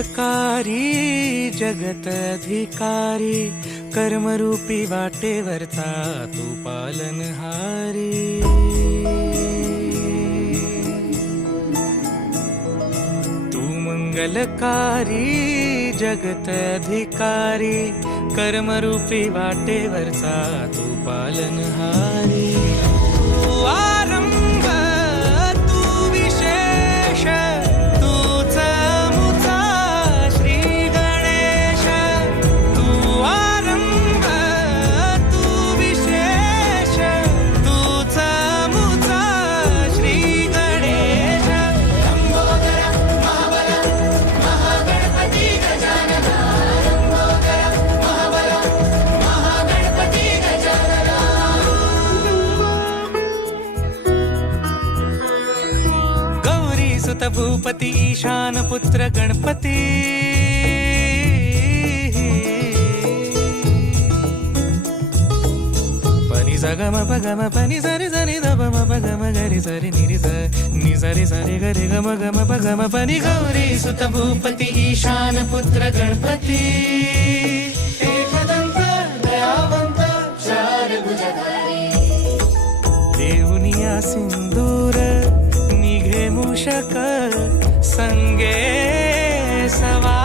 मंगलकारी जगत अधिकारी, कर्मरूपी वाटेवरचा तू पालनहारी। तू मंगलकारी जगत अधिकारी, कर्मरूपी वाटेवरचा तू पालनहारी। तू आरंभ तू विशेष, तूच मुचा श्री गणेश। तू आरंभ तू विशेष, तूच मुचा श्री गणेश। लंबोदर महाबल महागणपती गजानना, लंबोदर महाबल महागणपती गजानना। गौरी सुत भूपती ईशान पुत्र गणपती, पनी सगम पगम पनी सरि सरि ध म पगम गरि सरि निरि स नि सरि सरि गरि गम गम पगम पनी। गौरी सुत भूपती ईशान पुत्र गणपती, एकदंत दयावंत चार भुजधारी। देऊनिया सिंदूर निघे मूषक संगे सवा।